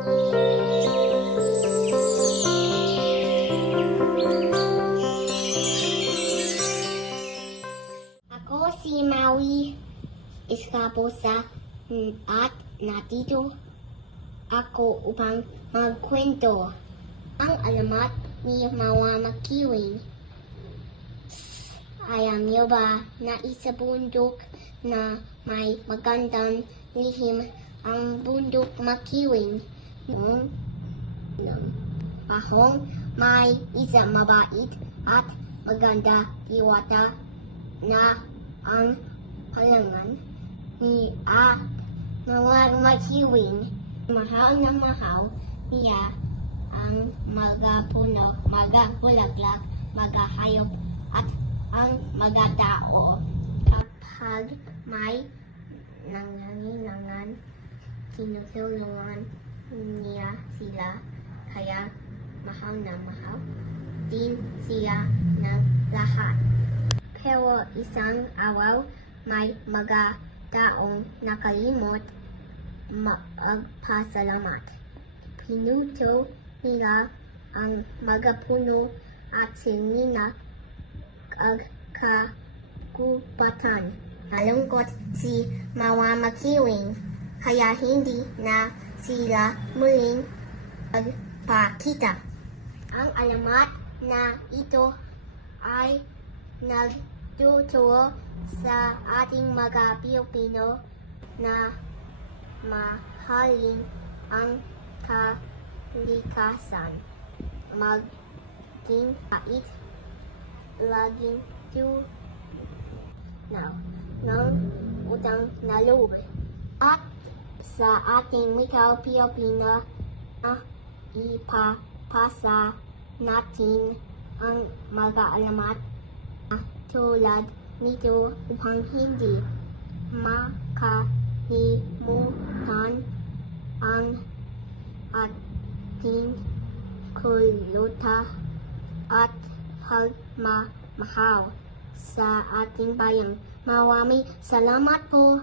Ako si Maui Escaposa at natito ako upang magkwento. Ang alamat ni Mama Makiling. Alam niyo ba na isa bundok na may magandang lihim ang bundok Makiling? Ng pahong may isang mabait at maganda diwata na ang palangan ni Mama Makiling. Mahal na mahal niya ang mga puno, mga bulaklak, mga hayop at ang mga tao. Kapag may nangangailangan, tinutulungan niya sila, kaya mahal na mahal din sila ng lahat. Pero isang araw, may mga taong nakalimot magpasalamat. Pinuto nila ang mga puno at sinina ang kagubatan. Nalungkot si Mama Makiling, kaya hindi na sila muling magpakita. Ang alamat na ito ay nagtuturo sa ating mga Pilipino na mahalin ang kalikasan, maging bait, laging tunaw ng utang na loob. At sa ating wikang Pilipino, ipapasa natin ang mga alamat tulad nito upang hindi makalimutan ang ating kultura at pagmamahal sa ating bayan. Maraming salamat po.